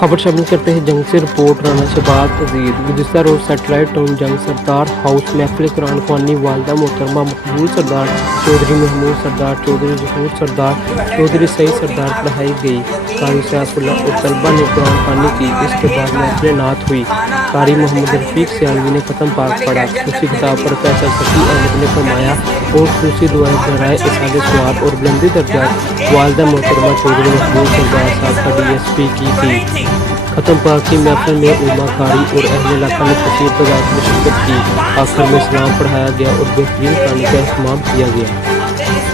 खबर शामिल करते हैं जंग से रिपोर्ट राना शहबाज तजीद गुज़िश्ता रोज सैटेलाइट टाउन जंग सरदार हाउस महफिल कुरान ख्वानी वालदा मोहतरमा मकबूल सरदार चौधरी महमूद सरदार चौधरी जहूर सरदार चौधरी सईद सरदार पढ़ाई गई। कारी सैफुल्लाह और तलबा ने कुरान ख्वानी की। इसके बाद महफिल नात हुई। कारी मोहम्मद रफीक सियालवी ने ख़त्म पाक पढ़ा। उसी किताब पर प्रोफेसर सफ़ी अहमद ने फरमाया और दूसरी दुआएं बराए इसाले सवाब और बुलंदी दर्जात वालदा मोहतरमा चौधरी महमूद सरदार साहब का DSP की थी। ख़त्म पाक की महफिल में उलमा कारी और अहले इलाका ने कसीर तादाद में शिरकत की। आखिर में सलाम पढ़ाया गया और बेहतरीन कहानी का इस्तेमाल किया गया।